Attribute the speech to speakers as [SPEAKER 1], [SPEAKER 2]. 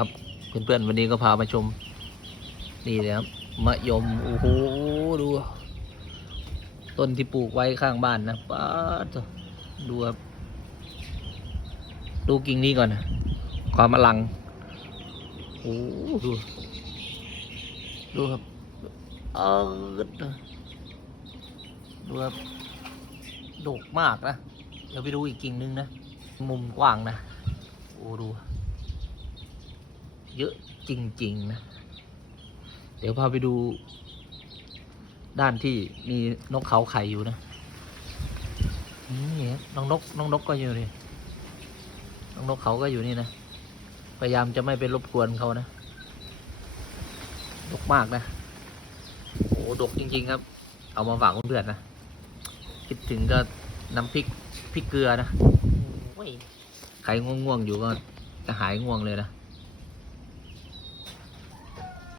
[SPEAKER 1] ครับเพื่อนๆวันนี้ก็พามาชม นี่เลยครับมะยมโอ้โหดู ต้นที่ปลูกไว้ข้างบ้านนะป้าดดูครับดูกิ่งนี้ก่อนนะความอลังโอ้โหดูดูครับเออดูครับดกมากนะ เดี๋ยวไปดูอีกกิ่งนึงนะ มุมกว้างนะ โอ้ดู เยอะจริง ๆ นะ เดี๋ยวพาไปดู ด้านที่มีนกเขาไข่อยู่นะนี่น้องนกน้องนกก็อยู่นี่น้องนกเขาก็อยู่นี่นะพยายามจะไม่ไปรบกวนเขานะดกมากนะโอ้ดกจริง ๆ ครับ เอามาฝากเพื่อนๆนะคิดถึงก็น้ำพริกพริกเกลือนะใครง่วงๆอยู่ก็จะหายง่วงเลยนะ